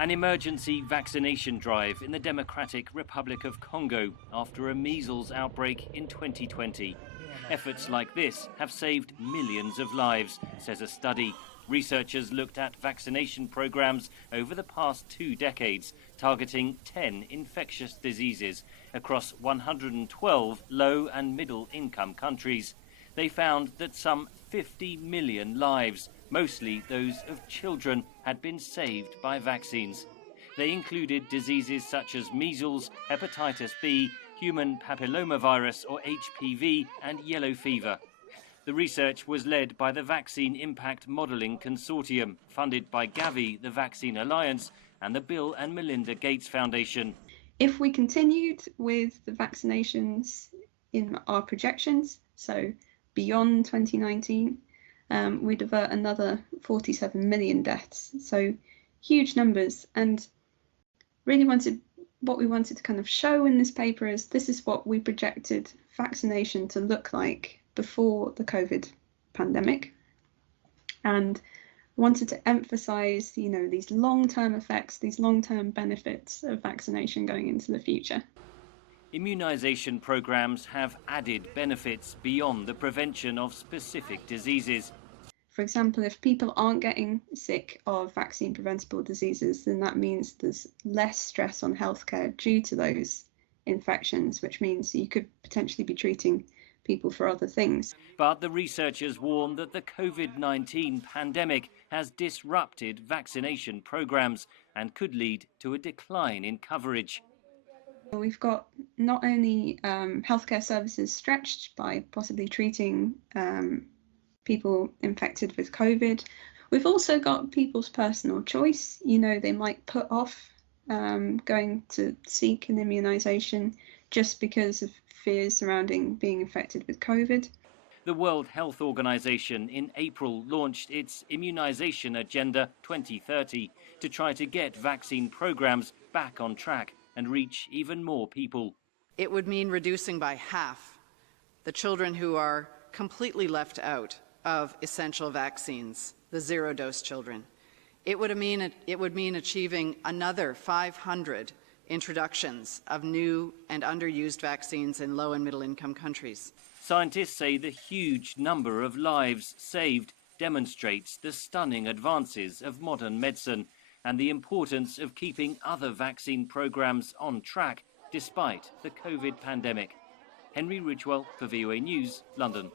An emergency vaccination drive in the Democratic Republic of Congo after a measles outbreak in 2020. Efforts like this have saved millions of lives, says a study. Researchers looked at vaccination programs over the past 2 decades, targeting 10 infectious diseases across 112 low and middle income countries. They found that some 50 million lives, mostly those of children, had been saved by vaccines. They included diseases such as measles, hepatitis B, human papillomavirus or HPV, and yellow fever. The research was led by the Vaccine Impact Modelling Consortium, funded by Gavi, the Vaccine Alliance, and the Bill and Melinda Gates Foundation. If we continued with the vaccinations in our projections, so beyond 2019, we'd avert another 47 million deaths. So huge numbers. And really what we wanted to kind of show in this paper is this is what we projected vaccination to look like before the COVID pandemic, and wanted to emphasize, these long-term effects, these long-term benefits of vaccination going into the future. Immunisation programmes have added benefits beyond the prevention of specific diseases. For example, if people aren't getting sick of vaccine-preventable diseases, then that means there's less stress on healthcare due to those infections, which means you could potentially be treating people for other things. But the researchers warn that the COVID-19 pandemic has disrupted vaccination programmes and could lead to a decline in coverage. We've got not only healthcare services stretched by possibly treating people infected with COVID, we've also got people's personal choice. They might put off going to seek an immunisation just because of fears surrounding being infected with COVID. The World Health Organization in April launched its Immunisation Agenda 2030 to try to get vaccine programs back on track and reach even more people. It would mean reducing by half the children who are completely left out of essential vaccines, the zero-dose children. It would mean achieving another 500 introductions of new and underused vaccines in low and middle income countries. Scientists say the huge number of lives saved demonstrates the stunning advances of modern medicine and the importance of keeping other vaccine programs on track despite the COVID pandemic. Henry Ridgwell for VOA News, London.